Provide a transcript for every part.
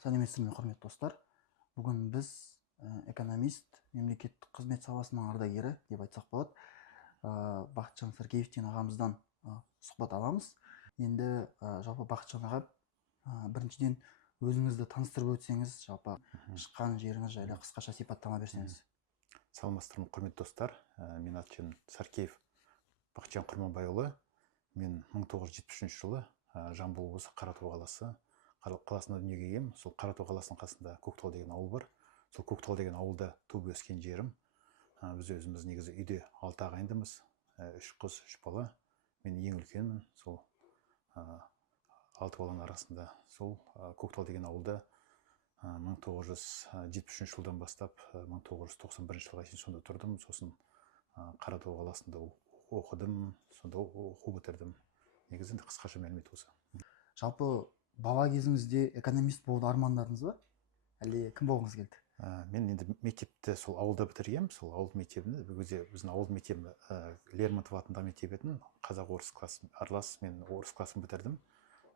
Сәлеметсіздер ме, құрметті достар. Бүгін біз экономист, мемлекеттік қызмет саласының ардагері деп айтсақ болады, Бақытжан Сәргеевтен ағамыздан сұхбат аламыз. Енді жалпы Бақытжан аға, біріншіден өзіңізді таныстырып өтсеңіз, жалпы шыққан жеріңіз жайлы қысқаша сипаттама берсеңіз. Саламатсыздар ма, құрметті достар. Мен атын Саркеев Бақытжан Құрманбайұлы. Мен 1973 жылы Жамбыл облысы Қаратау қаласында дүниеге келгем. Сол Қаратау қаласының қасында Көктал деген ауыл бар. Сол Көктал деген ауылда туып өскен жерім. Біз өзіміз негізі үйде 6 ағайындымыз, 3 қыз, 3 бала. Мен ең үлкенмін. Сол 6 баланың арасында. Сол Көктал деген ауылда 1973 жылдан бастап 1991 жылға дейін сонда тұрдым. Сосын Қаратау қаласында оқыдым, сонда оқу бітірдім. Негізінде қысқаша мәлімет осы. Жалпы бала кезіңізде экономист болуды армандадыңыз ба? Әлде кім болғыңыз келді? Мен енді мектепті сол ауылда бітіргем. Сол ауыл мектебінде, біздің ауыл мектебі Лермонтов атындағы мектеп еді. Қазақ-орыс классы аралас, мен орыс классын бітірдім.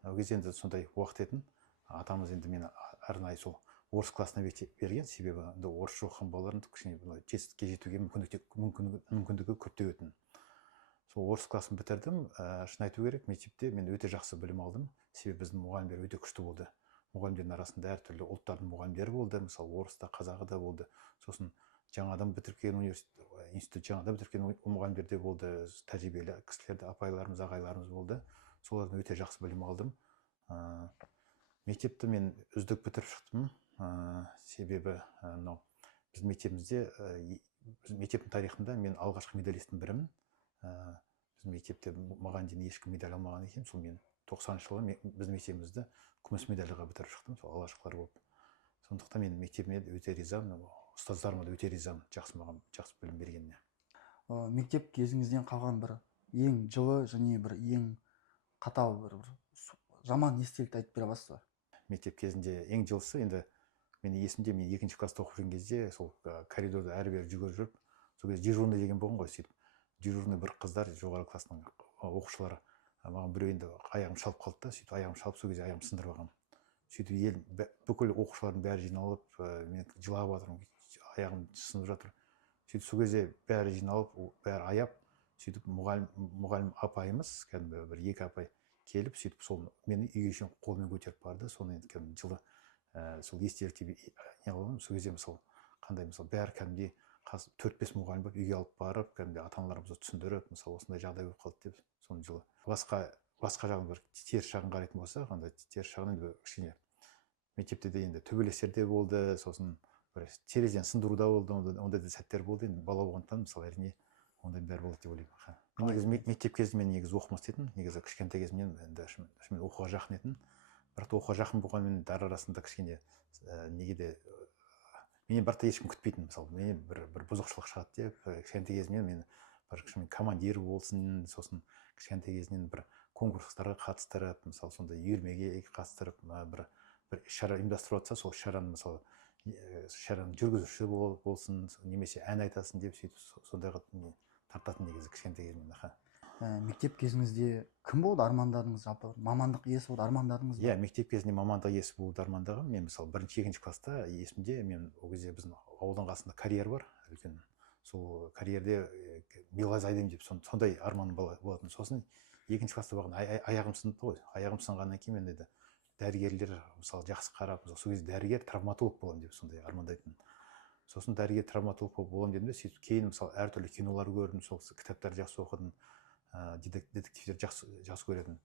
Ол кезде енді сондай уақыт еді. Атамыз енді мені арнайы сол орыс классына берген, себебі орысша оқыған балалардың кішкене жетістікке жетуге мүмкіндігі көптеу еді. Сол орыс классын бітірдім. Шын айту керек, мектепте мен өте жақсы білім алдым. Себебі біздің мұғалімдер өте күшті болды. Мұғалімдердің арасында әртүрлі ұлттардың мұғалімдері болды. Мысалы, орыста, қазағы да болды. Сосын жаңадан бітірген институт жаңадан бітірген мұғалімдер де болды. Тәжірибелі кісілер де, апайларымыз, ағайларымыз болды. Солардан өте жақсы білім алдым. Мектепті мен үздік бітіріп шықтым. Себебі біздің мектебімізде, мектептің тарихында мен алғашқы медалисттің бірімін. Біздің мектепте маған дейін ешкім медаль алмаған екен. Сол мен 90-шы жылы біздің мектебімізді күміс медальға бітіріп шықтым, сол алғашқылар болып. Сондықтан мен мектебіме өте ризамын, ұстаздарыма да өте ризамын, маған жақсы білім бергеніне. Мектеп кезіңізден қалған бір ең жылы және бір ең қатал бір жаман естелікті айтып бере аласыз ба? Мектеп кезінде ең жылысы, енді мен есімде, мен 2-ші класста оқып жүрген кезде сол коридорда әрі-бері жүгіріп жүріп, сол кезде дежурный деген болған ғой, сөйтіп дежурный бір қыздар, жоғары классының оқушылары маған біреу енді аяғым шалып қалды да, сөйтіп аяғым шалып, сол кезде аяғым сындырып алғам. Сөйтіп бүкіл оқушылардың бәрі жиналып, мен жылап жатырмын, аяғым сынып жатыр. Сөйтіп сол кезде бәрі жиналып, бәрі аяп, сөйтіп мұғалім апайымыз, кәдімгі бір 2 апай келіп, сөйтіп сол мені үйге шейін қолмен көтеріп барды. Соны енді кәдімгі жылы сол естелікте не қылдым. Сол кезде мысалы қандай, мысалы бәрі кәдімгідей 4-5 мұғалім болып үйге алып барып, кәдімгідей ата-аналарымызды түсіндіріп, мысалы осындай жағдай болып қалды деп, соны жылы. Басқа жағын бір теріс жағын қарайтын болсақ, андай теріс жағын енді кішкене мектепте де енді төбелестер де болды, сосын бір терезеден сындыру да болды, ондай да сәттер болды. Енді бала болғандықтан мысалы әрине ондай бәрі болды деп ойлаймын. Негізі мектеп кезінде мен негізі оқымас едім, негізі кішкентай кезімнен енді шынымен оқуға жақын едім. Бірақ та оқуға жақын болғанмен дар арасында кішкене неге де менен бірақ та ешкім күтпейтін, мысалы менен бір бұзықшылық шығады деп, кішкентай кезімнен мен бір кішкене командир болсын, сосын кішкентай кезінен бір конкурстарға қатыстырып, мысалы сондай үйірмеге қатыстырып, бір шара ұйымдастырып жатса, сол шараның мысалы шараның жүргізушісі болсын, немесе ән айтасын деп сөйтіп сондайға тартатын негізі кішкентай кезімнен. Мектеп кезіңізде кім болды армандадыңыз, жалпы мамандық иесі болды армандадыңыз ба? Иә, мектеп кезінде мамандық иесі болуды армандағам. Мен мысалы 1-2 класста есімде, мен ол кезде біздің ауылдың қасында карьер бар, үлкен. Сол карьерде белғаз айдаймын деп сондай арманым болатын. Сосын 2-ші класста болған аяғым сынды ғой. Аяғым сынғаннан кейін мен енді дәрігерлер мысалы жақсы қарап, сол кезде дәрігер травматолог боламын деп сондай армандайтын. Сосын дәрігер травматолог боламын дедім де, сөйтіп кейін мысалы әртүрлі кинолар көрдім, сол кітаптарды жақсы оқыдым, детективтер жақсы көретін.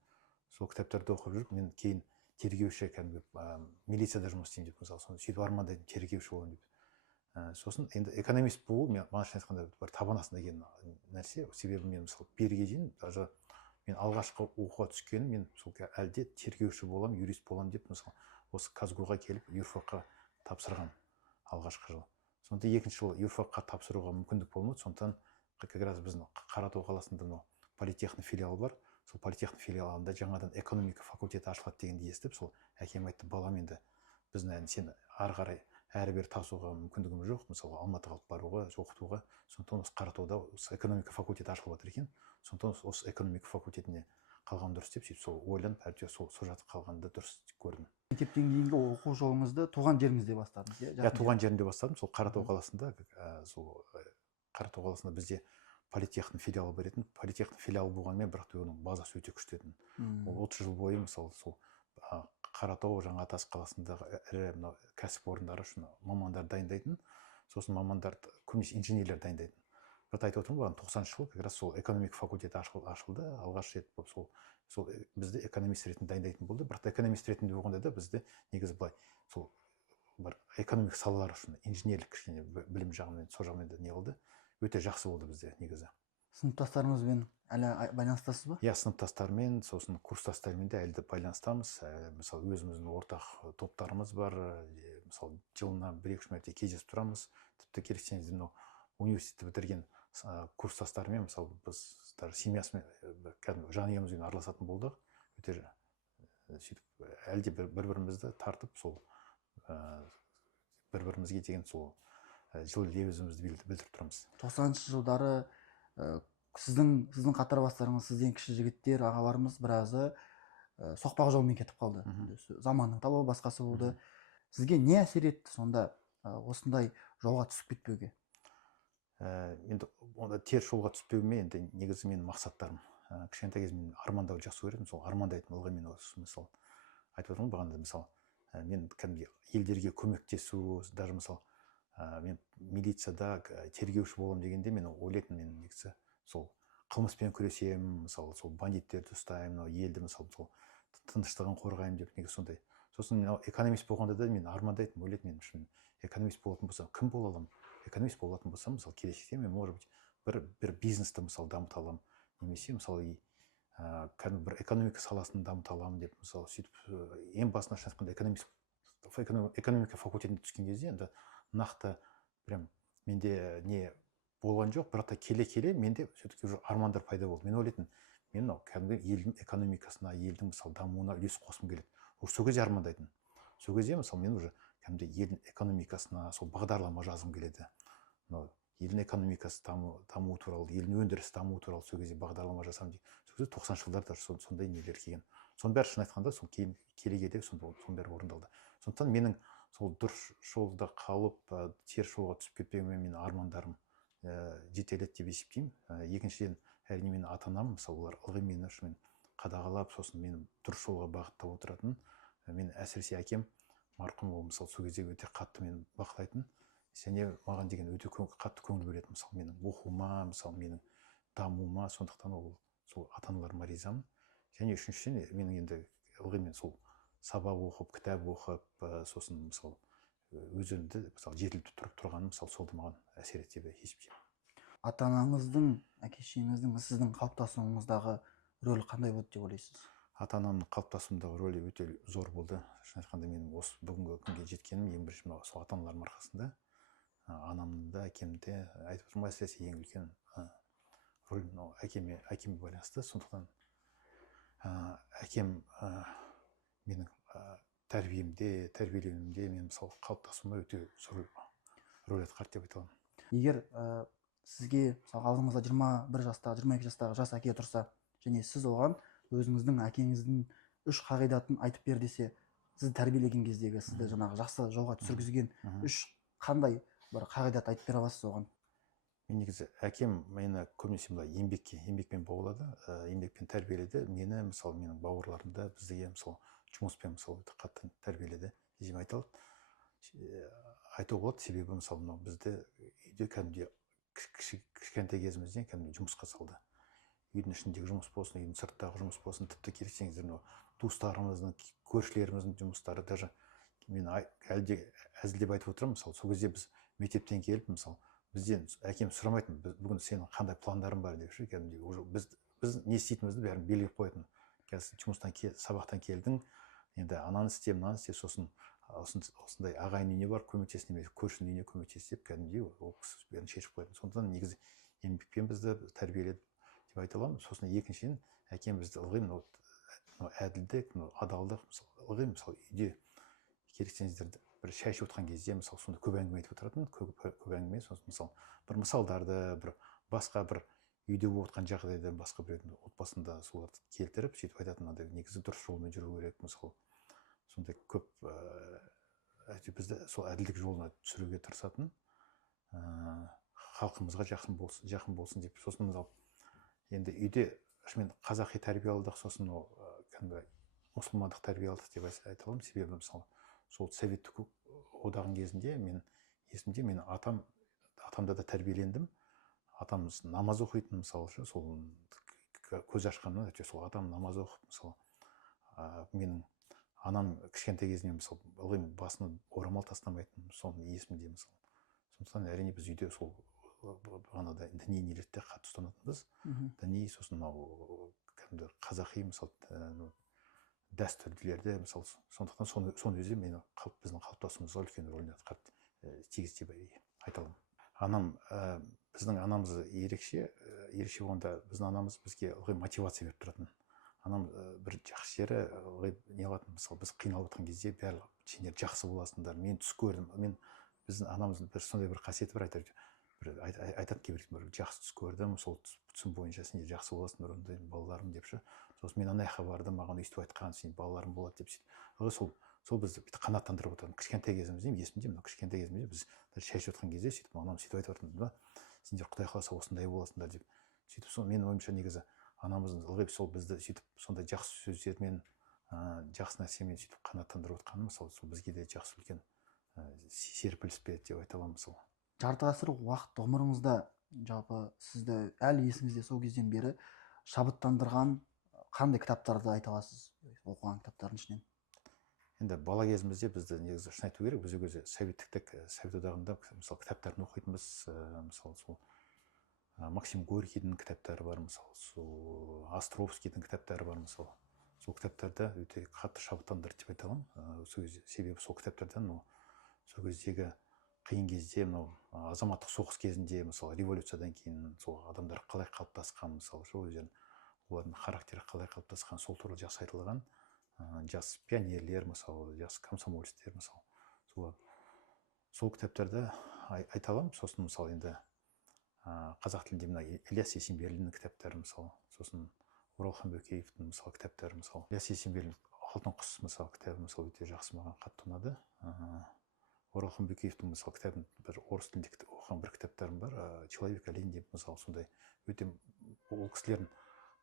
Сол кітаптарды оқып жүріп, мен кейін тергеуші, кәдімгі милицияда жұмыс істеймін деп, мысалы сөйтіп армандайтын, тергеуші боламын деп. Сосын енді экономист болу маған шын айтқанда бір табан астында келген нәрсе. Себебі мен мысалы берге дейін даже мен алғашқы оқуға түскенім, мен сол әлде тергеуші боламын, юрист боламын деп, мысалы осы Казгуға келіп юрфакқа тапсырған алғашқы жыл. Сонда 2-ші жылы юрфакқа тапсыруға мүмкіндік болмады. Сондықтан как раз біздің Қаратау қаласында политехник филиалы бар. Сол политехник филиалында жаңадан экономика факультеті ашылады дегенді естіп, сол әкем айтты, балам, енді біздің сен ары қарай әрі-бері тасуға мүмкіндігім жоқ, мысалы Алматыға алып баруға, оқытуға. Сондықтан осы Қаратауда экономика факультеті ашылып жатыр екен. Сондықтан осы экономика факультетіне қалған дұрыс деп сөйтіп сол ойланып әйтеуір сол жақта қалғанды дұрыс көрдім. Мектептен кейінгі оқу жолыңызды туған жеріңізде бастадыңыз, иә? Иә, туған жерімде бастадым. Сол Қаратау қаласында, Қаратау қаласында бізде политехның филиалы бар еді. Политехның филиалы болғанымен, бірақ оның базасы өте күшті еді. Ол 30 жыл бойы мысалы сол Қаратау, Жаңатас қаласындағы ірі мынау кәсіпорындары үшін мамандар дайындайтын. Сосын мамандарды көбінесе инженерлер дайындайтын. Бірақ айтып отырмын ғой, 90-шы жыл как раз сол экономика факультеті ашылды. Алғаш рет сол бізді экономист ретінде дайындайтын болды. Бірақ экономист ретінде болғанда да бізді негізі былай сол бір экономика салалары үшін инженерлік кішкене білім жағымен сол жағымен не қылды. Өте жақсы болды бізде негізі. Сыныптастарыңызбен әлі байланыстасыз ба? Иә, сыныптастармен, сосын курстастармен де әлі де байланыстамыз. Мысалы өзіміздің ортақ топтарымыз бар. Мысалы жылына 1-2 мәрте кездесіп тұрамыз. Тіпті керексеңіз мынау университетті бітірген курстастармен, мысалы біз семьясымен кәдімгі жанұямызбен араласатын болдық. Өте сөйтіп әлде бір-бірімізді тартып, сол бір-бірімізге деген сол жылы лебізімізді білдіріп тұрамыз. 90-шы жылдары сіздің қатарластарыңыз, сізден кіші жігіттер, ағаларымыз біразы соқпақ жолмен кетіп қалды. Заманның талабы басқасы болды. Сізге не әсер етті сонда осындай жолға түсіп кетпеуге? Енді онда теріс жолға түспеуіме енді негізі менің мақсаттарым. Кішкентай кезімнен армандауды жақсы көретінмін. Сол армандайтын ылғи мен осы мысалы айтып отырмын бағана, мысалы мен кәдімгі елдерге көмектесу, даже мысалы мен милицияда тергеуші боламын дегенде мен ойлайтынмын, мен негізі сол қылмыспен күресемін, мысалы сол бандиттерді ұстаймын, елді мысалы сол тыныштығын қорғаймын деп, негізі сондай. Сосын экономист болғанда да мен армандайтынмын, ойлайтынмын, мен экономист болатын болсам кім бола аламын? Экономист болатын болсам, мысалы келешекте мен может быть бір бизнесті мысалы дамыта аламын, немесе мысалы кәдімгі бір экономика саласын дамыта аламын деп, мысалы сөйтіп ең басына шын айтқанда экономика факультетіне түскен кезде енді нақты прям менде не болған жоқ, бірақ та келе менде все-таки уже армандар пайда болды. Мен ойлайтын, мен мынау кәдімгі елдің экономикасына, елдің мысалы дамуына үлес қосқым келеді. Сол кезде армандайтын. Сол кезде мысалы мен уже кәдімгі елдің экономикасына сол бағдарлама жазғым келеді. Мынау елдің экономикасы даму туралы, елдің өндірісі даму туралы сол кезде бағдарлама жасамын дейді. Сол кезде 90-шы жылдарда сондай нелер келген. Соның бәрі шын айтқанда сол кейін келегеде соның бәрі орындалды. Сондықтан менің сол дұрыс жолда қалып, теріс жолға түсіп кетпеуіме менің армандарым жетеледі деп есептеймін. Екіншіден, әрине менің ата-анам, мысалы олар ылғи мені шынымен қадағалап, сосын мені дұрыс жолға бағыттап отыратын. Мен әсіресе әкем, марқұм, ол мысалы сол кезде өте қатты мені бақылайтын, және маған деген өте қатты көңіл бөлетін, мысалы менің оқуыма, мысалы менің дамуыма, сондықтан ол сол ата-аналарыма ризамын. Және үшіншіден, менің енді ылғи мен сол сабақ оқып, кітап оқып, сосын мысалы өзімді мысалы жетіліп тұрғаным, мысалы сол да маған әсер етті деп есептеймін. Ата-анаңыздың, әке-шеңіздің сіздің қалыптасуыңыздағы рөлі қандай болды деп ойлайсыз? Ата-анамның қалыптасуымдағы рөлі өте зор болды. Шын айтқанда менің осы бүгінгі күнге жеткенім ең бірінші сол ата-аналарым арқасында. Анамды да, әкемді де айтып отырмын, әсіресе ең үлкен рөл әкеме байланысты. Сондықтан әкем менің тәрбиеленуімде, мен мысалы қалыптасуыма өте зор рөл атқарды деп айта аламын. Егер сізге мысалы алдыңызда 21 жастағы, 22 жастағы жас әке тұрса, және сіз оған өзіңіздің әкеңіздің 3 қағидатын айтып бер десе, сізді тәрбиелеген кездегі, сізді жаңағы жақсы жолға түсіргізген 3 қандай бір қағидат айтып бере аласыз оған? Мен негізі әкем мені көбінесе былай еңбекпен баулады, еңбекпен тәрбиеледі. Мені мысалы менің бауырларымды бізге мысалы жұмыспен мысалы қатты тәрбиеледі деп айта алады. Айтуға болады, себебі мысалы мынау бізді үйде кәдімгі кішкентай кезімізден кәдімгі жұмысқа салды. Үйдің ішіндегі жұмыс болсын, үйдің сырттағы жұмыс болсын, тіпті керексеңіздер мынау туыстарымыздың, көршілеріміздің жұмыстары, даже мен әлі де әзілдеп айтып отырамын, мысалы сол кезде біз мектептен келіп, мысалы бізден әкем сұрамайтын, бүгін сенің қандай пландарың бар деп ше, кәдімгідей біз не істейтінімізді бәрін белгілеп қоятын. Жұмыстан сабақтан келдің, енді ананы істе, мынаны істе, сосын осындай ағайын үйіне бар көмектес, немесе көршінің үйіне көмектес деп кәдімгідей ол кісі бәрін шешіп қоятын. Сондықтан негізі еңбекпен бізді тәрбиеледі деп айта аламын. Сосын екіншіден әкем бізді ылғи әділдік, адалдық, ылғи мысалы үйде керексеңіздер бір шай ішіп отырған кезде мысалы сонда көп әңгіме айтып отыратын, көп әңгіме, сосын мысалы бір мысалдарды, бір басқа бір үйде болып жатқан жағдайда басқа біреудің отбасында соларды келтіріп сөйтіп айтатын мынандай негізі дұрыс жолмен жүру керек мысалы сондай көп бізді сол әділдік жолына түсіруге тырысатын халқымызға жақын болсын деп. Сосын мысалы енді үйде шынымен қазақи тәрбие алдық, сосын кәдімгі мұсылмандық тәрбие алдық деп айта аламын. Себебі мысалы сол советтік одағының кезінде есімде мен атамда да тәрбиелендім. Атамыз намаз оқитын мысалы сол көз ашқаннан сол атам намаз оқып мысалы менің анам кішкентай кезінен мысалы ылғи басына орамал тастамайтын, соны есімде мысалы. Сондықтан әрине біз үйде сол бағанағыдай діни нелерде қатты ұстанатынбыз. Діни, сосын мынау кәдімгі қазақи мысалы дәстүрлерде мысалы, сондықтан соны өзі біздің қалыптасуымызға үлкен рөлін тигізді деп айта аламын. Анам, біздің анамыз ерекше болғанда, біздің анамыз бізге ылғи мотивация беріп тұратын. Анам бір жақсы жері ылғи не қылатын, мысалы біз қиналып жатқан кезде барлық сендер жақсы боласыңдар, мен түс көрдім. Біздің анамыздың бір сондай бір қасиеті бар, айтады кейбір жақсы түс көрдім, сол түсім бойынша сендер жақсы боласыңдар, ондай балаларым депші. Сосын мен ана жаққа бардым, маған өйстіп айтқан, сен балаларым болады деп сөйтіп. Сол бізді қанаттандырып отыратын. Кішкентай кезімізде, есімде, кішкентай кезімізде біз шай ішіп жатқан кезде сөйтіп анам сөйтіп айтып отыратын ба, сендер Құдай қаласа осындай боласыңдар деп. Сөйтіп сол менің ойымша негізі анамыздың ылғи сол бізді сөйтіп сондай жақсы сөздермен, жақсы нәрсемен сөйтіп қанаттандырып отқаны мысалы сол бізге де жақсы үлкен серпіліс береді деп айта аламын мысалы. Жарты ғасыр уақыт ғұмырыңызда жалпы сізді әлі есіңізде сол кезден бері шабыттандырған қандай кітаптарды айта аласыз, оқыған кітаптардың ішінен? Енді бала кезімізде бізді негізі шын айту керек, біз ол кезде совет одағында мысалы кітаптарын оқитынбыз, мысалы сол Максим Горькийдің кітаптары бар, мысалы сол Островскийдің кітаптары бар, мысалы сол кітаптарда өте қатты шабыттандырды деп айта аламын. Себебі сол кітаптардан сол кездегі қиын кезде мынау азаматтық соғыс кезінде мысалы революциядан кейін сол адамдар қалай қалыптасқан, мысалы сол олардың характері қалай қалыптасқан, сол туралы жақсы айтылған. Жас пионерлер мысалы, жас комсомольстер мысалы, сол кітаптарды айта аламын. Сосын мысалы енді қазақ тілінде мына Ілияс Есенберлиннің кітаптары мысалы, сосын Оралхан Бөкеевтің мысалы кітаптары мысалы, Ілияс Есенберлин Алтын құс мысалы кітабы мысалы өте жақсы, маған қатты ұнады. Оралхан Бөкеевтің мысалы кітабын бір орыс тілінде оқыған бір кітаптарым бар, Человек олень деп мысалы, сондай өте ол кісілердің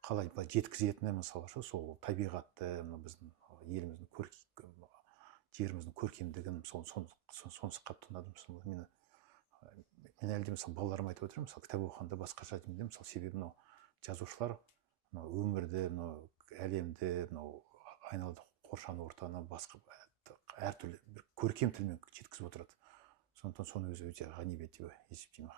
қалай жеткізетіні мысалы сол табиғатты, біздің еліміздің жеріміздің көркемдігін сонысы қатты ұнады. Мен әлде мысалы балаларыма айтып отырмын, мысалы кітап оқығанда басқаша деймін, мысалы себебі мынау жазушылар өмірді, әлемді, айналада қоршаған ортаны басқа әртүрлі бір көркем тілмен жеткізіп отырады. Сондықтан соны өзі өте ғанибет деп есептеймін.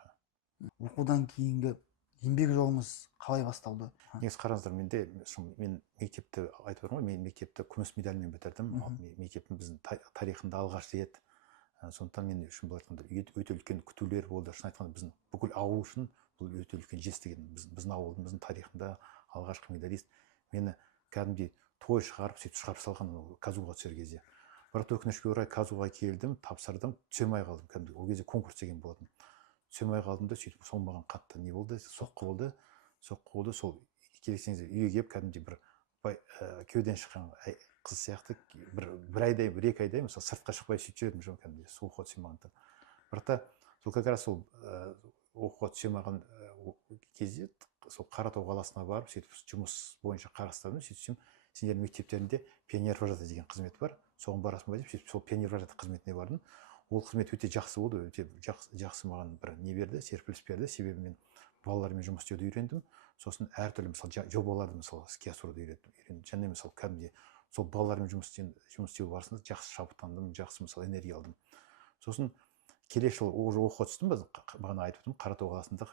Оқудан кейінгі еңбек жолыңыз қалай басталды? Негізі қараңыздар, мен мектепті айтып отырмын ғой, мен мектепті күміс медальмен бітірдім. Мектептің біздің тарихында алғаш рет. Сондықтан мен үшін бұл айтқанда өте үлкен күтулер болды. Шын айтқанда біздің бүкіл ауыл үшін бұл өте үлкен жетістік еді. Біздің ауылымыздың тарихында алғашқы медалист. Мені кәдімгідей той шығарып салған казуға түсер кезде. Бірақ өкінішке орай казуға келдім, тапсырдым, түсе алмай қалдым. Кәдімгі ол кезде конкурс деген болатын. Түсе алмай қалдым да сөйтіп сол маған қатты не болды, соққы болды. Сол келсеңіз үйге келіп кәдімгідей бір кеуден шыққан қыз сияқты бір айдай, бір екі айдай мысалы сыртқа шықпай сөйтіп жүретінмін жоқ, кәдімгідей оқуға түсе алмағандықтан. Бірақ та сол как раз сол оқуға түсе алмаған кезде сол Қаратау қаласына барып сөйтіп жұмыс бойынша қарастырдым. Сөйтсем сендердің мектептерінде пионер вожатый деген қызмет бар, соған барасың ба деп сөйтіп сол пионер вожатый қызметіне бардым. Ол қызмет өте жақсы болды, өте жақсы маған бір не берді, серпіліс берді. Себебі мен балалармен жұмыс істеуді үйрендім. Сосын әртүрлі мысалы жобаларды мысалы іске асыруды үйрендім. Және мысалы кәдімгідей сол балалармен жұмыс істеу барысында жақсы шабыттандым, жақсы мысалы энергия алдым. Сосын келесі жылы оқуға түстім, бағана айтып отырмын, Қаратау қаласында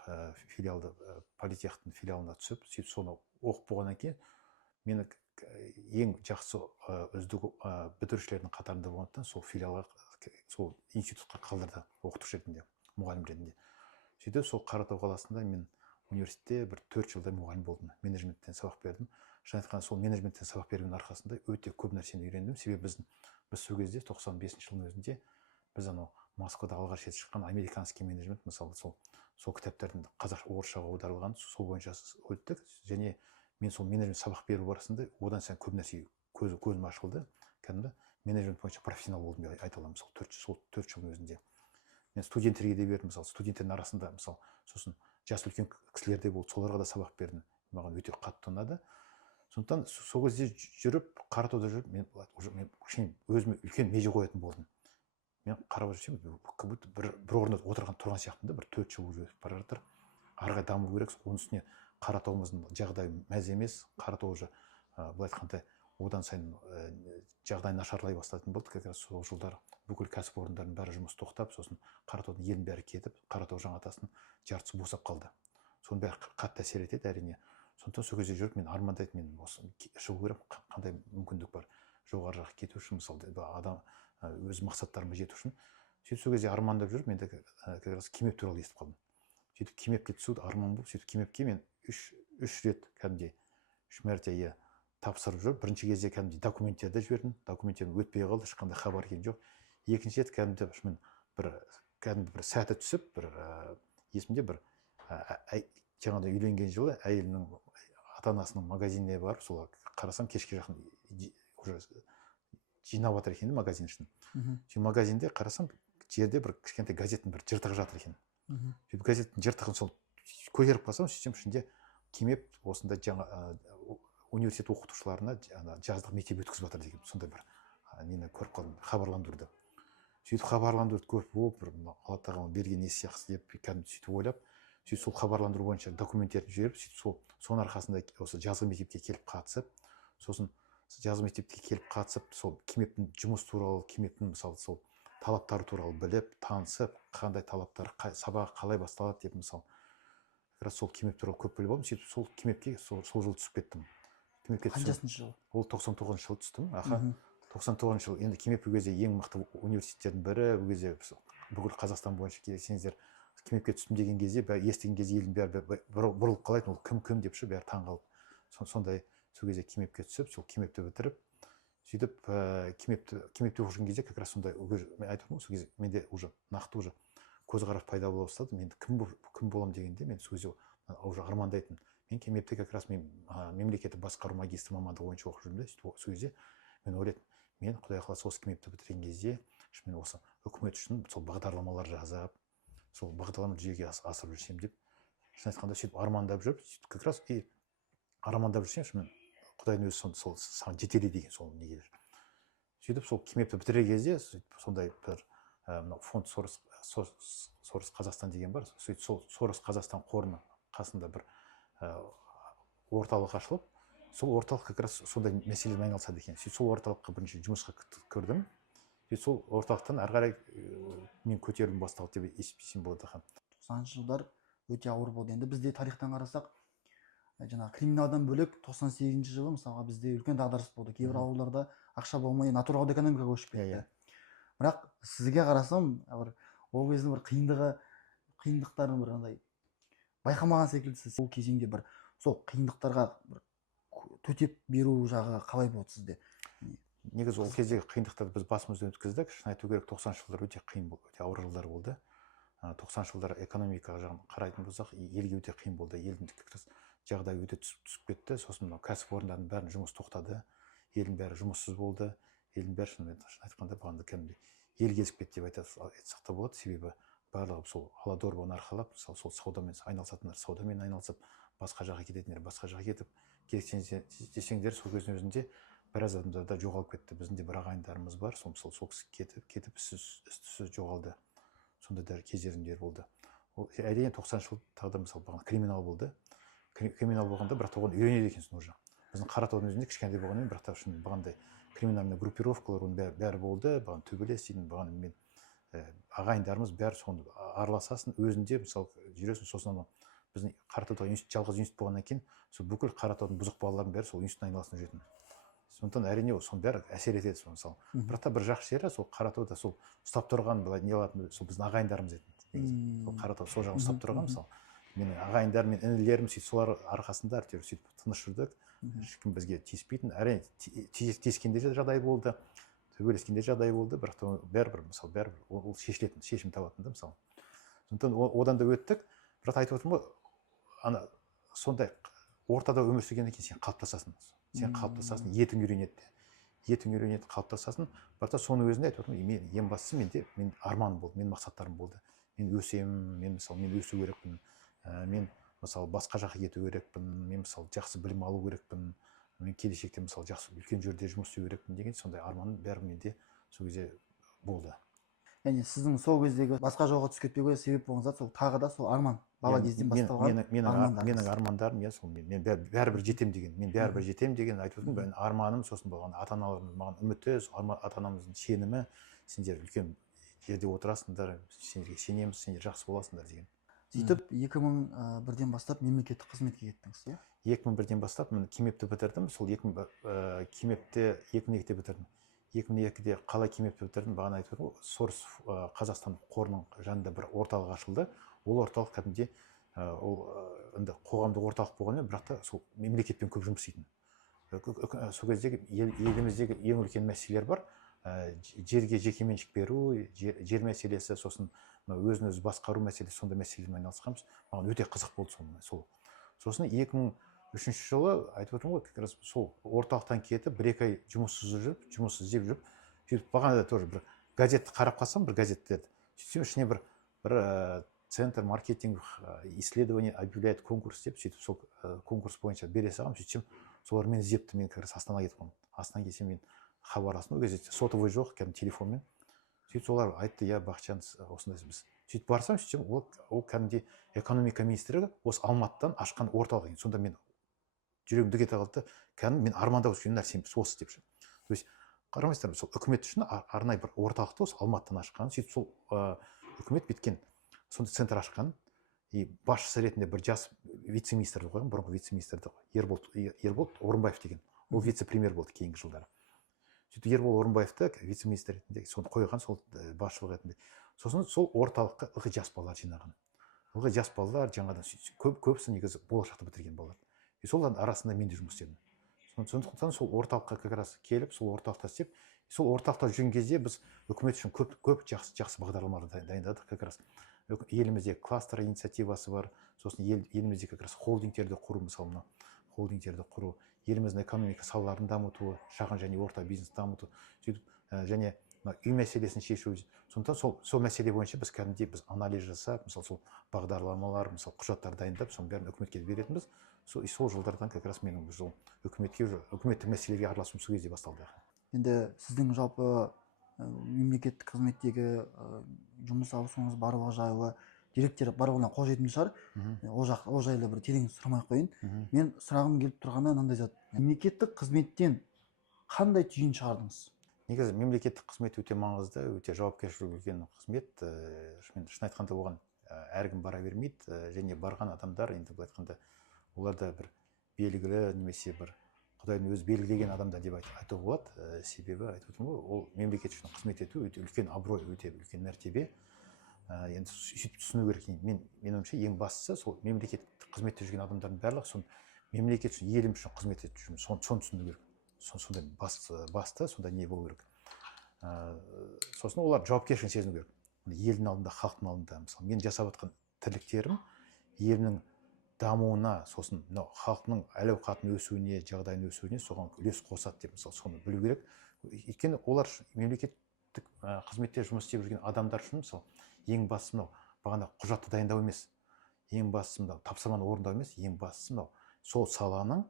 филиалды, политехтің филиалына түсіп, сөйтіп соны оқып болғаннан кейін мені ең жақсы үздік бітірушілердің қатарында болғандықтан сол филиалға, сол институтқа қалдырды оқытушы ретінде, мұғалім ретінде. Сөйтіп сол Қаратау қаласында мен университетте бір 4 жылдай мұғалім болдым, менеджменттен сабақ бердім. Шын айтқанда сол менеджменттен сабақ берудің арқасында өте көп нәрсені үйрендім. Себебі біз сол кезде 95 жылдың өзінде біз Москвада алғаш рет шыққан американский менеджмент, мысалы сол сол кітаптардың қазақша орысшаға аударылған, сол бойынша өттік. Және мен сол менеджмент сабақ беру барысында одан сайын көп нәрсе көзім ашылды. Кәдімгі менеджмент бойынша профессионал болдым деп айта аламын. Сол 4 жылдың өзінде мен студенттерге де бердім, мысалы студенттердің арасында, мысалы сосын жас үлкен кісілер де болды, соларға да сабақ бердім. Маған өте қатты ұнады. Сондықтан сол кезде жүріп, Қаратауда жүріп, мен кішкене өзіме үлкен меже қоятын болдым. Мен қарап жүрсем, как будто бір орында тұрған сияқтымын да, бір 4 жыл уже өтіп бара жатыр. Ары қарай даму керек. Оның үстіне Қаратауымыздың жағдайы мәз емес. Қаратау уже былай айтқанда одан сайын жағдай нашарлай бастайтын болды. Как раз сол жылдар бүкіл кәсіпорындардың бәрі жұмыс тоқтап, сосын Қаратаудың елдің бәрі кетіп, Қаратау Жаңатасының жартысы босап қалды. Соның бәрі қатты әсер етеді әрине. Сондықтан сол кезде жүріп мен армандайтын, мен осы шығу керек, қандай мүмкіндік бар жоғары жаққа кету үшін, мысалы адам өз мақсаттарыма жету үшін. Сөйтіп сол кезде армандап жүріп, мен как раз Кемеп туралы естіп қалдым. Сөйтіп Кемепке түсуді арман болып, сөйтіп Кемепке мен үш рет кәдімгідей 3 мәрте тапсырып жүріп, бірінші кезде кәдімгідей документтерді жібердім, документтерім өтпей қалды, ешқандай хабар келген жоқ. Екінші рет кәдімгі бір сәті түсіп, бір есімде бір жаңағыдай үйленген жылы әйелінің ата-анасының магазиніне барып, солар қарасам кешке жақын уже жинап жатыр екен магазин ішін. Сол магазинде қарасам жерде бір кішкентай газеттің бір жыртығы жатыр екен. Сөйтіп газеттің жыртығын сол көтеріп қалсам, сөйтсем ішінде Кемеп осындай жаңа университет оқытушыларына жаздық мектеп өткізіп жатыр деген сондай бір нені көріп қалдым, хабарландырды. Сөйтіп хабарландырды көп болып, Алла тағала берген несі жақсы деп кәдімгі сөйтіп ойлап, сөйтіп сол хабарландыру бойынша документтерді жіберіп, сөйтіп соның арқасында осы жазғы мектепке келіп қатысып, сосын жазғы мектепке келіп қатысып, сол Кемептің жұмыс туралы, Кемептің мысалы сол талаптары туралы біліп, танысып, қандай талаптар, сабағы қалай басталады деп, мысалы как раз сол Кемеп туралы көп біліп алдым. Сөйтіп сол Кемепке сол жылы түсіп кеттім. Қаншасыншы жыл? Ол 99 жылы түстім. 99 жыл. Енді Кемеп бұл кезде ең мықты университеттердің бірі, бұл кезде бүкіл Қазақстан бойынша келсеңіздер, Кемепке түстім деген кезде, естіген кезде елдің бәрі бұрылып қалайды, ол кім деп ше, бәрі таңғалып. Сондай сол кезде Кемепке түсіп, сол Кемепті бітіріп, сөйтіп Кемепте оқыған кезде как раз сондай, мен айтып сол кезде менде уже нақты уже көзқарас пайда бола бастады. Мен кім боламын дегенде, мен сол кезде уже армандайтын. Мен Кемепте как раз мен мемлекеттік басқару магистр мамандығы бойынша оқып жүрмін. Сөйтіп сол кезде мен ойлайтын, мен Құдай қаласа осы Кемепті бітірген кезде мен осы үкімет үшін сол бағдарламалар жазып, сол бағдарламаны жүзеге асырып жүрсем деп, шын айтқанда сөйтіп армандап жүріп, как раз армандап жүрсем, мен Құдайдың өзі сол саған жетелей деген сол неге. Сөйтіп сол Кемепті бітірген кезде сондай бір фонд Сорос Қазақстан деген бар. Сөйтіп сол Сорос Қазақстан қорының қасында бір орталық ашылып, сол орталық как раз сондай мәселемен айналысады екен. Сөйтіп сол орталыққа бірінші жұмысқа кірдім. Сөйтіп сол орталықтан ары қарай мен көтерілім басталды деп есептесем болады. 90-шы жылдар өте ауыр болды. Енді бізде тарихтан қарасақ, жаңағы криминалдан бөлек 98-ші жылы мысалға бізде үлкен дағдарыс болды. Кейбір ауылдарда ақша болмай натуралды экономикаға көшіп кетті. Бірақ сізге қарасам, ол кездің бір қиындықтарын бір андай байқамаған секілдісіз. Сол кезеңде бір сол қиындықтарға бір төтеп беру жағы қалай болды сізде? Негізі ол кездегі қиындықтарды біз басымыздан өткіздік. Шын айту керек, 90-шы жылдар өте қиын болды, өте ауыр жылдар болды. 90-шы жылдар экономикаға жағын қарайтын болсақ, елге өте қиын болды. Елдің жағдайы өте түсіп кетті. Сосын кәсіпорындардың бәрінің жұмысы тоқтады. Елдің бәрі жұмыссыз болды. Елдің бәрі шын айтқанда бағанда кәдімгідей ел кезіп кетті деп айтсақ та болады. Себебі барлығы сол Аладорбаны арқалап, сол саудамен айналысатындар саудамен айналысып, басқа жаққа кететіндер басқа жаққа кетіп, керек десеңдер сол кездің өзінде біраз адамдар да жоғалып кетті. Біздің де бір ағайындарымыз бар, сол кісі кетіп із-түзсіз жоғалды. Сондай да кездерінде болды. Ол әрине 90-шы жылдарда мысалы криминал болды. Криминал болғанда, бірақ оған үйренеді екенсің уже. Біздің Қаратаудың өзінде кішкентай болғанмен, бірақ та шын бағандай криминальный группировкалар оның бәрі болды. Баған төбелес дейтін, баған мен ағайындарымыз бәрі соны араласасын, өзінде мысалы жүресің. Сосын біздің Қаратауда жалғыз институт болғаннан кейін, сол бүкіл Қаратаудың бұзық балалардың бәрі сол институттың айналасында жүретін. Сондықтан әрине соның бәрі әсер етеді мысалы. Бірақ та бір жақсы жері сол Қаратауда сол ұстап тұрған былай не алатын сол біздің ағайындарымыз еді. Сол Қаратауда сол жағын ұстап тұрған мысалы. Менің ағайындарым мен інілерім сөйтіп солар арқасында сөйтіп тыныш жүрдік. Ешкім бізге тиіспейтін. Әрине тиіскенде де жағдай болды, төбелескенде жағдай болды, бірақ бәрібір мысалы ол шешілетін, шешім табатын да мысалы. Сондықтан одан да өттік. бірақ айтып отырмын ғой, ана сондай ортада өмір сүргеннен кейін сен қалыптасасың. Сен қалыптасасың, етің үйренеді, қалыптасасың. Бірақ соның өзінде айтып отырмын, мен ең бастысы мен арманым болды, менің мақсаттарым болды. Мен өсемін, мен өсу керекпін, мен мысалы басқа жаққа кету керекпін, мен мысалы жақсы білім алу керекпін, мен келешекте мысалы жақсы үлкен жерде жұмыс істеу керекпін деген сондай арманым бәрі менде сол кезде болды. Яғни сіздің сол кездегі басқа жолға түсіп кетпеуге себеп болған зат сол тағы да сол арман, бала кезден басталған менің армандарым, иә, сол мен бәрібір жетем деген, айтып отырмын. Мен арманым, сосын болған ата аналарым маған үміті, ата анамыздың сенімі, сендер үлкен жерде отырасыңдар, сендерге сенеміз, сендер жақсы боласыңдар деген. Сөйтіп 2001-ден бастап мемлекеттік қызметке кеттіңіз, иә? 2001-ден бастап мен Кимэпті бітірдім. Сол Кимэпті 2002-де бітірдім. 2002-де қалай Кимэпті бітірдім, бағана айтып отырмын, Сорс Қазақстан қорының жанында бір орталық ашылды. Ол орталық кәдімгідей ол қоғамдық орталық болғанымен, бірақ та сол мемлекетпен көп жұмыс істейтін. Сол кездегі еліміздегі ең үлкен мәселелер бар. Жерге жекеменшік беру, жер мәселесі, сосын өзін өзі басқару мәселесі, сондай мәселелермен айналысқанбыз. Маған өте қызық болды сол. Сосын 2003 жылы айтып отырмын ғой, сол орталықтан кетіп, 1-2 ай жұмыс іздеп жүріп, сөйтіп бағана да тоже бір газетті қарап қалсам, бір газеттерді. Сөйтсем ішіне бір центр маркетинг исследование объявляет конкурс деп, сөйтіп сол конкурс бойынша бере салғам. Сөйтсем солар мені іздепті, мен как раз Астанаға кетіп қалдым. Астанаға келсем мен хабарластым, ол кезде сотовый жоқ, кәдімгі телефонмен. Сөйтіп солар айтты, я Бақытжан, осындай біз. Сөйтіп барсам, сөйтсем ол кәдімгі экономика министрлігі осы Алматыдан ашқан орталық екен. Сонда мен жүрегім дүк ете қалды, кәдімгі мен армандап жүрген нәрсем осы деп. То есть қарамайсыздар, сол үкімет үшін арнайы бір орталықты осы Алматыдан ашқан. Сөйтіп сол үкімет біткен, сондай центр ашқан. И басшысы ретінде бір жас вице-министрді қойған, бұрынғы вице-министрді Ербол Орынбаев деген. Ол вице-премьер болды кейінгі жылдары. Сөйтіп Ербол Орынбаевты вице-министр ретінде соны қойған, сол басшылық ретінде. Сосын сол орталыққа ылғи жас балалар жинаған. Ылғи жас балалар жаңадан көбісі негізі болашақты бітірген балалар. И сол арасында мен де жұмыс істедім. Сондықтан сол орталыққа как раз келіп, сол орталықта істеп, сол орталықта жүрген кезде біз үкімет үшін көп жақсы бағдарламалар дайындадық. Как раз елімізде кластер инициативасы бар. Сосын елімізде как раз холдингтерді құру, мысалы холдингтерді құру, еліміздің экономика салаларын дамыту, шағын және орта бизнес дамыту, сөйтіп және үй мәселесін шешу. Сондықтан сол мәселе бойынша біз кәдімгідей біз анализ жасап, мысалы сол бағдарламалар, мысалы құжаттар дайындап, соның бәрін үкіметке беретінбіз. Сол жылдардан как раз менің жол үкіметтік мәселеге араласуым сол кезде басталды. Енді сіздің жалпы мемлекеттік қызметтегі жұмыс ауысуыңыз барлығы жайлы деректер барлығына қолжетімді шығар. Ол жайлы бір терең сұрамай қойын. Мен сұрағым келіп тұрғаны мынандай зат. Мемлекеттік қызметтен қандай түйін шығардыңыз? Негізі мемлекеттік қызмет өте маңызды, өте жауапкершілігі үлкен қызмет. Шын айтқанда оған әркім бара бермейді, және барған адамдар, енді былай айтқанда, оларда бір белгілі немесе бір Құдайдың өзі белгілеген адамдар деп айтуға болады. Себебі айтып отырмын ғой, ол мемлекет үшін қызмет ету өте үлкен абырой, өте үлкен мәртебе. Енді сөйтіп түсіну керек. Менің ойымша ең бастысы сол мемлекеттік қызметте жүрген адамдардың барлығы сон мемлекет үшін, елім үшін қызмет етіп жүрмін. Соны түсіну керек. Сондай басты, сондай не болу керек. Сосын олар жауапкершілігін сезіну керек. Елдің алдында, халықтың алдында, мысалы, мен жасап жатқан тірліктерім елінің дамуына, сосын халықтың әл-ауқатының өсуіне, жағдайының өсуіне соған үлес қосады деп, мысалы, соны білу керек. Өйткені олар мемлекеттік қызметте жұмыс істеп жүрген адамдар үшін, мысалы, ең бастысы бағана құжатты дайындау емес, ең бастысы тапсырманы орындау емес, ең бастысы сол саланың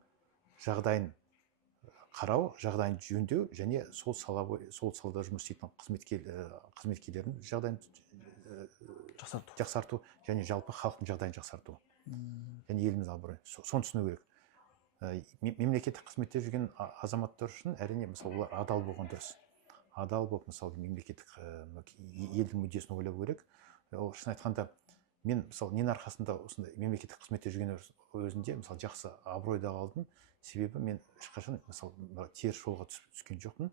жағдайын қарау, жағдайын жөндеу және сол салада жұмыс істейтін қызметкерлердің жағдайын жақсарту және жалпы халықтың жағдайын жақсарту. Және еліміз абырой. Соны түсіну керек. Мемлекеттік қызметте жүрген азаматтар үшін әрине, мысалы, олар адал болған дұрыс. Адал болып, мысалы, мемлекеттік елдің мүддесін ойлау керек. Ол шын айтқанда, мен, мысалы, ненің арқасында осындай мемлекеттік қызметте жүрген өзінде, мысалы, жақсы абыройда қалдым. Себебі мен ешқашан, мысалы, теріс жолға түскен жоқпын.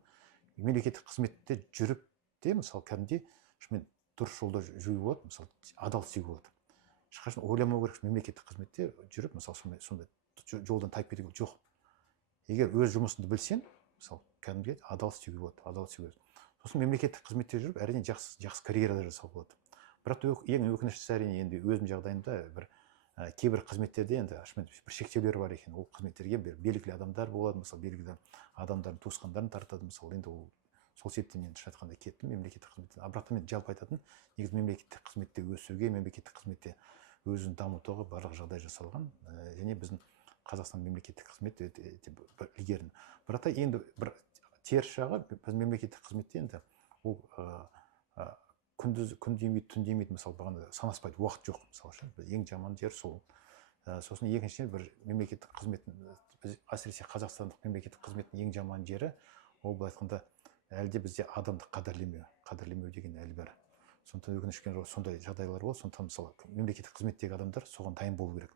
Мемлекеттік қызметте жүріп те, мысалы, кәдімгідей мен дұрыс жолда жүруге болады, мысалы, адал істеуге болады. Ешқашан ойламау керек, мемлекеттік қызметте жүріп, мысалы, сондай жолдан тайып кетуге жоқ. Егер өз жұмысыңды білсең, мысалы, кәдімгідей адал істеуге болады, адал істеуге болады. Сосын мемлекеттік қызметте жүріп, әрине жақсы карьерада жасауға болады. бірақ ең өкініштісі әрине енді өзім жағдайымда бір кейбір қызметтерде енді шынымен бір шектеулер бар екен. Ол қызметтерге белгілі адамдар болады, мысалы белгілі адамдардың туысқандарын тартады, мысалы енді ол сол себептен мен шын айтқанда кеттім мемлекеттік қызметтен. Бірақ та мен жалпы айтатын, негізі мемлекеттік қызметте өсуге, мемлекеттік қызметте өзін дамытуға барлық жағдай жасалған, және біздің Қазақстан мемлекеттік қызмет өте ілгерін. Бірақ та енді бір теріс жағы, біз мемлекеттік қызметте енді ол күн демейді, түн демейді, мысалы бағана санаспайды, уақыт жоқ, мысалы үшін ең жаман жер сол. Сосын екіншіден бір мемлекеттік қызметтің, әсіресе қазақстандық мемлекеттік қызметтің ең жаман жері, ол былай айтқанда әлде бізде адамды қадірлемеу деген әлі бар. Сондықтан өкінішке орай сондай жағдайлар болады. Сондықтан мысалы мемлекеттік қызметтегі адамдар соған дайын болу керек.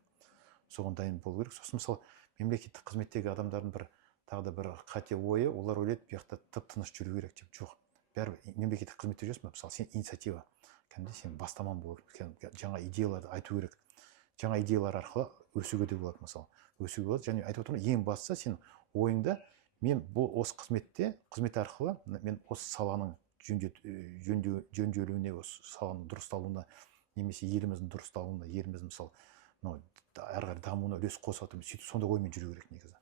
Сосын мысалы мемлекеттік қызметтегі адамдардың тағы да бір қате ойы, олар ойлайды, бұл жақта тып-тыныш жүру керек деп. Жоқ. Бәрібір мемлекеттік қызметте жүресің, мысалы сен инициатива, кәдімгідей сен бастаман болу керек, жаңа идеяларды айту керек. Жаңа идеялар арқылы өсуге де болады, мысалы. Өсуге болады, және айтып отырмын, ең бастысы сен ойыңда мен бұл осы қызмет арқылы мен осы саланың жөнделуіне, осы саланың дұрысталуына, немесе еліміздің дұрысталуына, еліміздің мысалы әрі қарай дамуына үлес қосып отырмын, сөйтіп сондай оймен жүру керек негізі.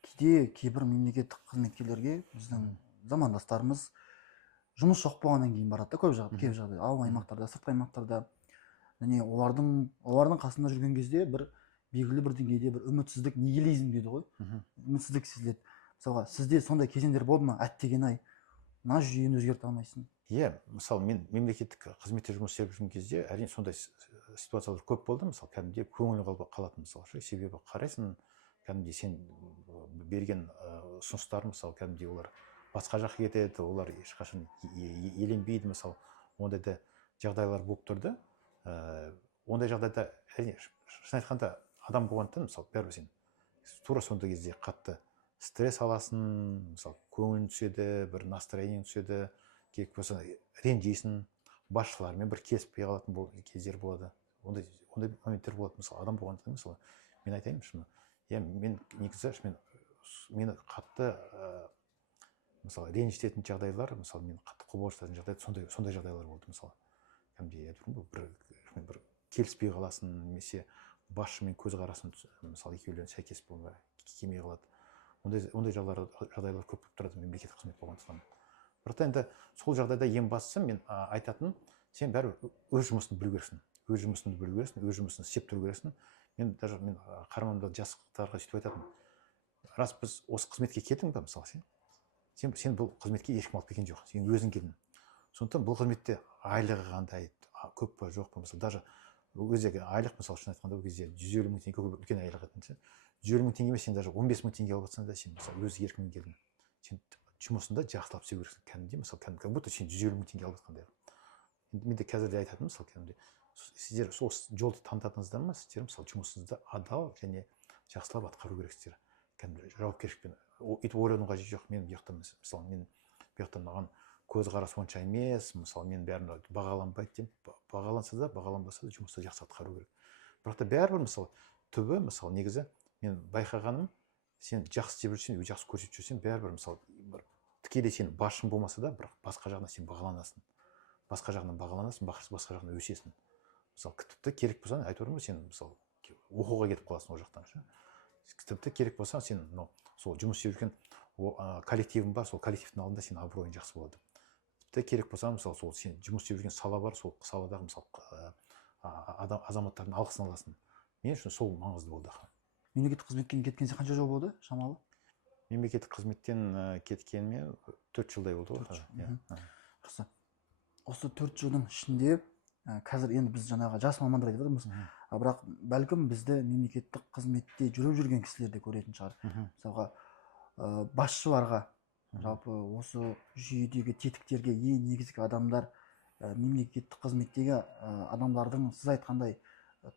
Кейде кейбір мемлекеттік қызметкерлерге біздің замандастарымыз жұмыс жоқ болғаннан кейін барады да, кейбір жағдай ауыл аймақтарда, сыртқы аймақтарда, және олардың қасында жүрген кезде бір белгілі бір деңгейде бір үмітсіздік, нигилизм дейді ғой, үмітсіздік сезіледі. Мысалға, сізде сондай кезеңдер болды ма? Әттеген-ай, мына жүйені өзгерте алмайсың. Иә, мысалы мен мемлекеттік қызметте жұмыс істеп жүрген кезде әрине сондай ситуациялар көп болды. Мысалы кәдімгідей көңіл қалатын, мысалы, себебі қарайсың, кәдімгідей сен берген ұсыныстар, мысалы кәдімгідей олар басқа жаққа кетеді, олар ешқашан еленбейді, мысалы ондай да жағдайлар болып тұрды. Ондай жағдайда әрине шын айтқанда адам болғандықтан, мысалы бәрібір сен тура сондай кезде қатты стресс аласың, мысалы көңілің түседі, бір настроениең түседі, керек болса ренжисің, басшылармен бір келіспей қалатын кездер болады. Ондай моменттер болады, мысалы адам болғандықтан, мысалы мен айтайын шыны, иә, мен негізі мені қатты мысалы ренжітетін жағдайлар, мысалы мен қатты қобалжытатын жағдай, сондай жағдайлар болды. Мысалы кәдімгідей бір келіспей қаласың, немесе басшымен көзқарасың, мысалы екеулерің сәйкес келмей қалады. Ондай жағдайлар көп болып тұрады мемлекеттік қызмет болғандықтан. Бірақ та енді сол жағдайда ең бастысы мен айтатын, сен бәрібір өз жұмысыңды білу керексің, өз жұмысын істеп тұру керексің. Мен қарамағымда жастарға сөйтіп айтатын, рас біз осы қызметке келдің ба, мысалы сен бұл қызметке ешкім алып келген жоқ, сен өзің келдің. Сондықтан бұл қызметте айлығы қандай, көп па жоқ па, мысалы даже ол кездегі айлық, мысалы шын айтқанда, ол кезде 150 мың теңге үлкен айлық еді. 150 мың теңге емес, сен даже 15 мың теңге алып жатсаң да, сен мысалы өз еркіңмен келдің. Сен жұмысында жақсылап істеу керексің, кәдімгідей, мысалы как будто сен 150 мың теңге алып жатқандай. Мен де қазір де айтатыным, мысалы кәдімгідей, сіздер сол жолды танытатыныңыздар ма, сіздер мысалы жұмысыңызды адал және жақсылап атқару керексіздер. Кәдімгідей жауапкершілікпен. Өйтіп ойлаудың қажеті жоқ. Мен бұяқтан, мысалы мен бұяқтан маған көзқарас онша емес, мысалы мен бәрін бағаланбайды деп, бағаланса да, бағаланбаса да жұмысты жақсы атқару керек. Бірақ та бәрібір мысалы түбі, мысалы негізі мен байқағаным, сен жақсы істеп жүрсең, жақсы көрсетіп жүрсең, бәрібір мысалы тікелей сен басшың болмаса да, бірақ басқа жағынан сен бағаланасың. Басқа жағынан өсесің. Мысалы тіпті керек болса, айтып отырмын ғой, сен мысалы оқуға кетіп қаласың ол жақтан. Тіпті керек болса, сен сол жұмыс істеп жүрген коллективің бар, сол коллективтің алдында сен абыройың жақсы болады. Тіпті керек болса, мысалы сол сен жұмыс істеп жүрген сала бар, сол саладағы мысалы азаматтардың алғысын аласың. Мен үшін сол маңызды болды. Мемлекеттік қызметтен кеткенше қанша жыл болды шамалы? Мемлекеттік қызметтен кеткеніме 4 жылдай болды ғой. Жақсы. Осы 4 жылдың ішінде қазір енді біз жаңағы жас мамандар айтып отырмыз, бірақ бәлкім бізді мемлекеттік қызметте жүріп жүрген кісілер де көретін шығар. Мысалға басшыларға, жалпы осы жүйедегі тетіктерге ең негізгі адамдар мемлекеттік қызметтегі адамдардың сіз айтқандай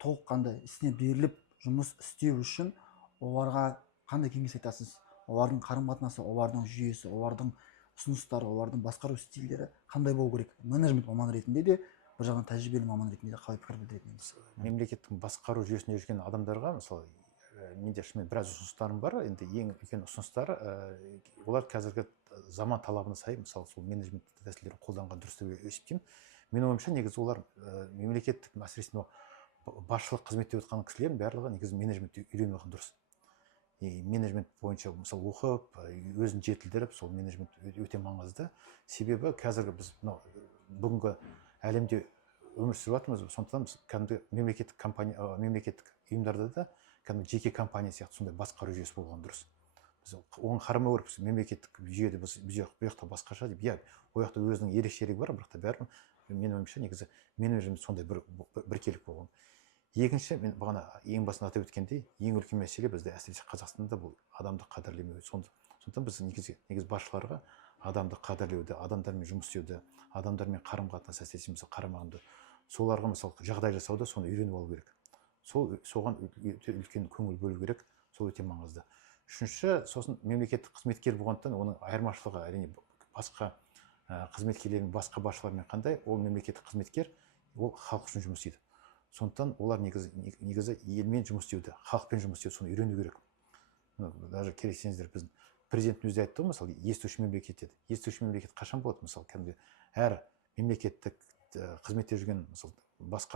толыққанды ісіне беріліп жұмыс істеу үшін оларға қандай кеңес айтасыз? Олардың қарым-қатынасы, олардың жүйесі, олардың ұсыныстары, олардың басқару стильдері қандай болу керек? Менеджмент маманы ретінде де, бір жағынан тәжірибелі маман ретінде де қалай пікір білдіретініңіз? Мемлекеттің басқару жүйесінде жүрген адамдарға, мысалы, менде шынымен біраз ұсыныстарым бар. Енді ең үлкен ұсыныстар, олар қазіргі заман талабына сай, мысалы, сол менеджмент тәсілдерін қолданған дұрыс деп есептеймін. менің ойымша негізі олар мемлекеттік әсіресе мынау басшылық қызметте өткен кісілердің барлығы негізі менеджментті үйреніп алған дұрыс. И менеджмент бойынша мысалы оқып, өзін жетілдіріп, сол менеджмент өте маңызды. Себебі қазіргі біз мынау бүгінгі әлемде өмір сүріп жатырмыз, сондықтан біз кәдімгі мемлекеттік компания, мемлекеттік ұйымдарда да кәдімгі жеке компания сияқты сондай басқару жүйесі болған дұрыс. Біз оған қарамау керекпіз, мемлекеттік жүйеде біз бұл жақта басқаша деп, иә, ол жақта өзінің ерекшелігі бар, бірақ та бәрібір менің ойымша негізі менеджмент сондай біркелкі болған. Екінші, мен бағана ең басында атап өткендей, ең үлкен мәселе бізде әсіресе Қазақстанда бұл адамды қадірлемеу. Сондықтан біз негізі басшыларға адамды қадірлеуді, адамдармен жұмыс істеуді, адамдармен қарым-қатынас әсіресе мысалы қарамағынды, соларға мысалы жағдай жасауды соны үйреніп алу керек. Соған үлкен көңіл бөлу керек, сол өте маңызды. Үшінші, сосын мемлекеттік қызметкер болғандықтан оның айырмашылығы әрине басқа қызметкерлердің басқа басшылармен қандай, ол мемлекеттік қызметкер, ол халық үшін жұмыс істейді. Сондықтан олар негізі елмен жұмыс істеуді, халықпен жұмыс істеуді соны үйрену керек. Даже керек десеңіздер, біздің президентіміз де айтты ғой, мысалы, естуші мемлекет деді. Естуші мемлекет қашан болады? Мысалы, кәдімгі әр мемлекеттік қызметте жүрген, мысалы,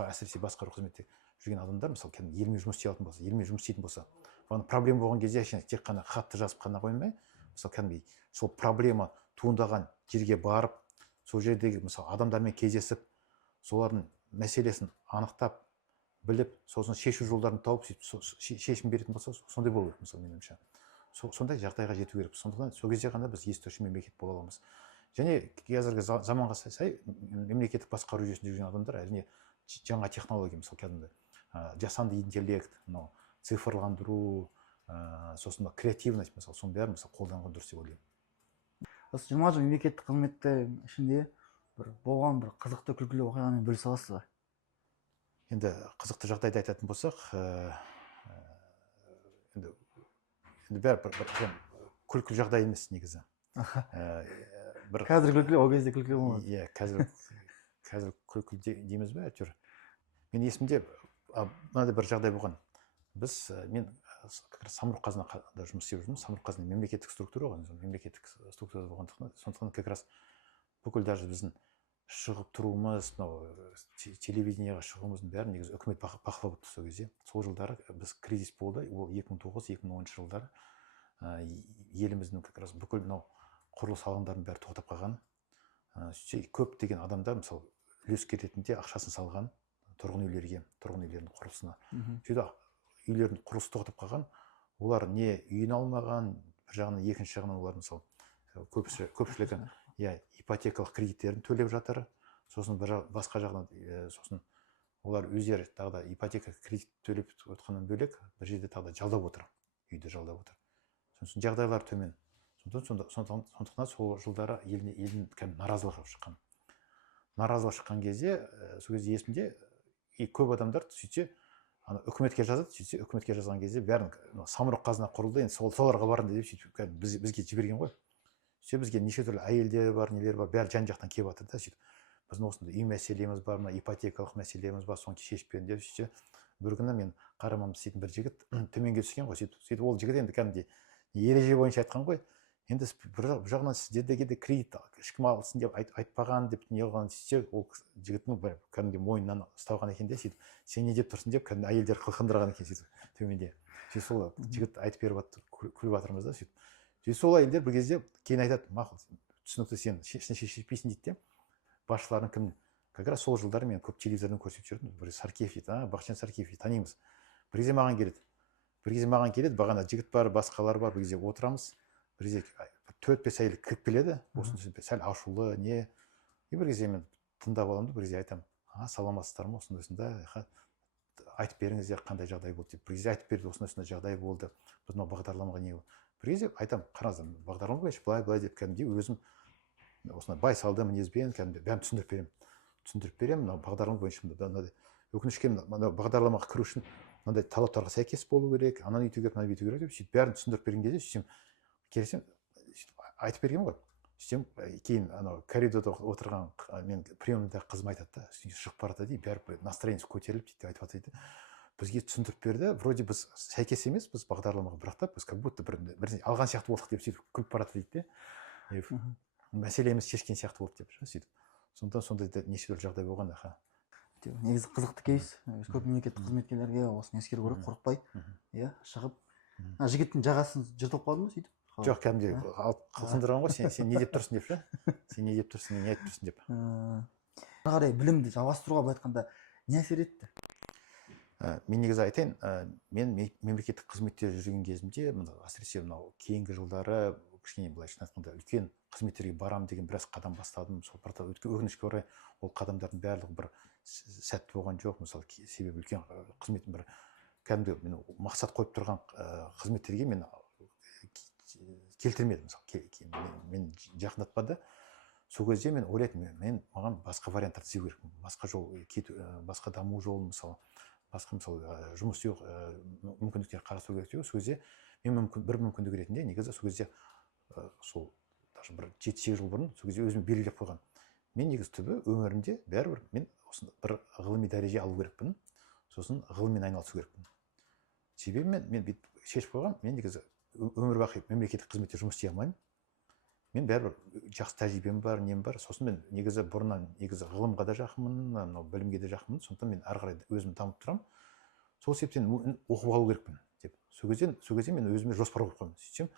әсіресе басқару қызметте жүрген адамдар, мысалы, кәдімгі елмен жұмыс істей алатын болса, елмен жұмыс істейтін болса, проблема болған кезде тек қана хатты жазып қана қоймай, мысалы, кәдімгі сол проблема туындаған жерге барып, сол жердегі мысалы адамдармен кездесіп, солардың мәселесін анықтап, біліп, сосын шешу жолдарын тауып, шешім беретін болса, сондай болу керек, мысалы, менің ойымша. Сондай жағдайға жету керек. Сондықтан сол кезде ғана біз естуші мемлекет бола аламыз. Және қазіргі заманға сай мемлекеттік басқару жүйесінде жүрген адамдар әрине жаңа технология, мысалы, кәдімгі жасанды интеллект, цифрландыру, сосын креативность, мысалы, соның бәрін қолданған дұрыс деп ойлаймын. Осы 20 жыл мемлекеттік қызметте ішінде болған бір қызықты күлкілі оқиғамен бөлісе аласыз ба? Енді қызықты жағдайды айтатын болсақ, енді бәрі күлкілі жағдай емес негізі. Қазір күлкілі, ол кезде күлкілі болмады. Иә, қазір күлкілі дейміз бе, әйтеуір. Мен есімде мынандай бір жағдай болған. Мен самұрық қазынада жұмыс істеп жүрмін. Самұрық қазына мемлекеттік структура ғой, мемлекеттік структура болғандықтан, сондықтан как раз бүкіл даже біздің шығып тұруымыз, телевидениеға шығуымыздың бәрін негізі үкімет бақылап отырды сол кезде. Сол жылдары біз кризис болды, ол 2009-2010 жылдары еліміздің как раз бүкіл құрылыс алаңдарының бәрі тоқтап қалған. Көп деген адамдар мысалы үлеске ретінде ақшасын салған тұрғын үйлердің құрылысына. Сөйтіп үйлердің құрылысы тоқтап қалған, олар не үйін алмаған, бір жағынан, екінші жағынан олар мысалы көпшілігі ипотекалық кредиттерін төлеп жатыр. Сосын басқа жағынан, сосын олар өздері тағы да ипотека кредит төлеп отқаннан бөлек бір жерде тағы да жалдап отыр, үйді жалдап отыр. Сосын жағдайлар төмен. Сондықтан сол жылдары елдің наразылығы шыққан. Наразылығы шыққан кезде, сол кезде есімде көп адамдар сөйтсе үкіметке жазады, сөйтсе үкіметке жазған кезде бәрін самұрық қазына құрылды, енді соларға барыңдар деп сөйтіп бізге жіберген ғой. Сөйтсе бізге неше түрлі әйелдер бар, нелер бар, бәрі жан-жақтан келіп жатыр да, сөйтіп біздің осындай үй мәселеміз бар, ипотекалық мәселеміз бар, соны шешіп беріңдер деп сөйтсе, бір күні мен қарамағымда істейтін бір жігіт төменге түскен ғой, сөйтіп ол жігіт енді кәдімгідей ереже бойынша айтқан ғой, енді бір жағынан сіздерге де кредит ешкім алсын деп айтпаған деп не қылған сөйтсе, ол жігіттің бір кәдімгідей мойнынан ұсталған екен де, сөйтіп сен не деп тұрсың деп кәдімгі әйелдер қылқындырған екен сөйтіп төменде. Сөйтіп сол жігіт айтып беріп жатыр, күліп жатырмыз да сөйтіп. Сөйтіп сол әйелдер бір кезде кейін айтады, мақұл, түсінікті, сен шешпейсің дейді де, басшылардың кім? Как раз сол жылдары мен көп телевизордан көрсетіп жүрдім. Бір Саркеев дейді, Бақытжан Саркеев дейді, танимыз. Бір кезде маған келеді, бағана жігіт бар, басқалар бар, бір кезде отырамыз. Бір кезде 4-5 әйел кіріп келеді, осыны сәл ашулы, не. Бір кезде мен тыңдап аламын, бір кезде айтамын, саламатсыздар ма, осындай, айтып беріңіздер, қандай жағдай болды деп. Бір кезде айтып берді, осындай жағдай болды, біз мынау бағдарламаға не болды. Бір кезде айтамын, қараңыздар, бағдарлама бойынша былай деп кәдімгідей өзім осындай байсалды мінезбен кәдімгідей бәрін түсіндіріп беремін, мынау бағдарлама бойынша мынандай. Өкінішке мынау бағдарламаға кіру үшін мынандай талаптарға сәйкес болу керек, ананы үйту керек, мынаны бүйту керек деп сөйтіп бәрін түсіндіріп берген кезде сөйтсем келсем айтып берген ғой. Сөйтсем кейін анау коридорда отырған мен приемныйдағы қызым айтады да, шығып барады дейді, бәрі настроениесі көтеріліп дейді айтып жатыр дейді. Бізге түсіндіріп берді, вроде біз сәйкес емес, біз бағдарламаға, бірақ та біз как будто бір алған сияқты болдық деп сөйтіп күліп барады дейді де. Мәселеміз шешкен сияқты болды деп сөйтіп. сондықтан сондай неше түрлі жағдай болған. негізі қызықты кейс. Көп мемлекеттік қызметкерлерге осыны ескеру керек, қорықпай иә шығып. Жігіттің жағасын жыртылып қалды ма сөйтіп? Жоқ, кәдімгідей алып қылқындырған ғой, сен не деп тұрсың деп ше, сен не деп тұрсың, не айтып тұрсың деп. Ары қарай білімді жалғастыруға былай айтқанда не әсер етті? Мен негізі айтайын, мен мемлекеттік қызметте жүрген кезімде, әсіресе мынау кейінгі жылдары кішкене былай айтқанда үлкен қызметтерге барамын деген біраз қадам бастадым. Сол өкінішке орай ол қадамдардың барлығы бір сәтті болған жоқ. Мысалы, себебі үлкен қызметтің бір кәдімгі мен мақсат қойып тұрған қызметтерге мен келтірмедім. Мысалы, мен жақындатпады. Сол кезде мен ойлайтынмын, маған басқа варианттарды іздеу керекпін, басқа жол, басқа даму жолын, басқа жұмыс істеу мүмкіндіктер қарастыру керек деп. Сол кезде мен бір мүмкіндік ретінде негізі сол кезде сол даже бір 7-8 жыл бұрын сол кезде өзіме белгілеп қойған. Мен негізі түбі өмірімде бәрібір мен осында бір ғылыми дәреже алу керекпін, сосын ғылыммен айналысу керекпін. Себебі мен бүйтіп шешіп қойған, мен негізі өмір бақи мемлекеттік қызметте жұмыс істей алмаймын. Мен бәрібір жақсы тәжірибем бар, нем бар. Сосын мен негізі бұрыннан негізі ғылымға да жақынмын, білімге де жақынмын. Сондықтан мен ары қарай өзім дамып тұрамын. Сол себептен оқып алу керекпін деп. Сол кезде мен өзіме жоспар қойып қоймын. Сөйтсем,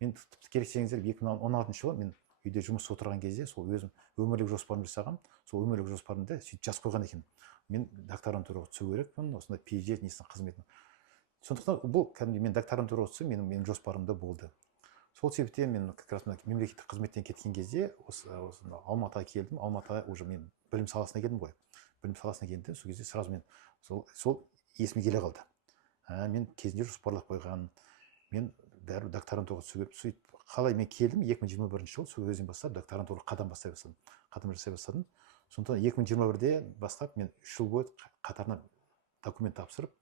мен керек десеңіздер 2016 жылы мен үйде жұмыс отырған кезде сол өзім өмірлік жоспарымды жасағам. Сол өмірлік жоспарымды сөйтіп жазып қойған екенмін. Мен докторантураға түсу керекпін, осындай PhD несінің қызметін. Сондықтан бұл кәдімгі мен докторантураға түсу менің жоспарымда болды. Сол себептен мен как раз мемлекеттік қызметтен кеткен кезде осы Алматыға келдім. Алматыға уже мен білім саласына келдім ғой. Білім саласына келдім, сол кезде сразу мен сол есіме келе қалды. Мен кезінде жоспарлап қойған, мен бәрі докторантураға түсіп, қалай мен келдім 2021 жыл, сол кезден бастап докторантураға қадам жасай бастадым. Сондықтан 2021-де бастап мен 3 жыл бойы қатарынан документ тапсырып,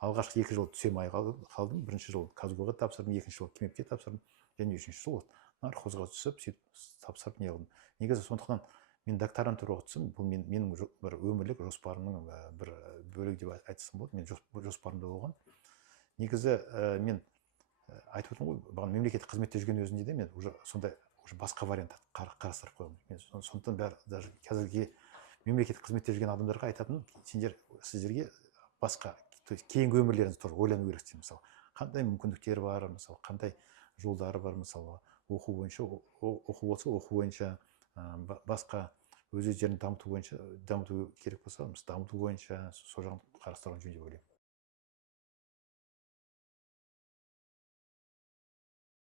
алғашқы 2 жыл түсе алмай қалдым. Бірінші жыл Казгуға тапсырдым, екінші жыл КМЕПке тапсырдым, және үшінші жыл нархозға түсіп, сөйтіп тапсырып не қылдым. Негізі сондықтан мен докторантураға түстім, бұл менің бір өмірлік жоспарымның бір бөлігі деп айтсам болады. Мен жоспарымда болған. Негізі мен айтып отырмын ғой, бағана мемлекеттік қызметте жүрген өзінде де мен уже сондай басқа вариант қарастырып қойдым. Мен сондықтан даже қазіргі мемлекеттік қызметте жүрген адамдарға айтатыным, сіздерге басқа, то есть кейінгі өмірлеріңізді тоже ойлану керексіздер. Мысалы, қандай мүмкіндіктер бар, мысалы, қандай жолдары бар, мысалы, оқу болса, оқу бойынша, басқа өз-өздерін дамыту керек болса, дамыту бойынша сол жағын қарастырған жөн деп ойлаймын.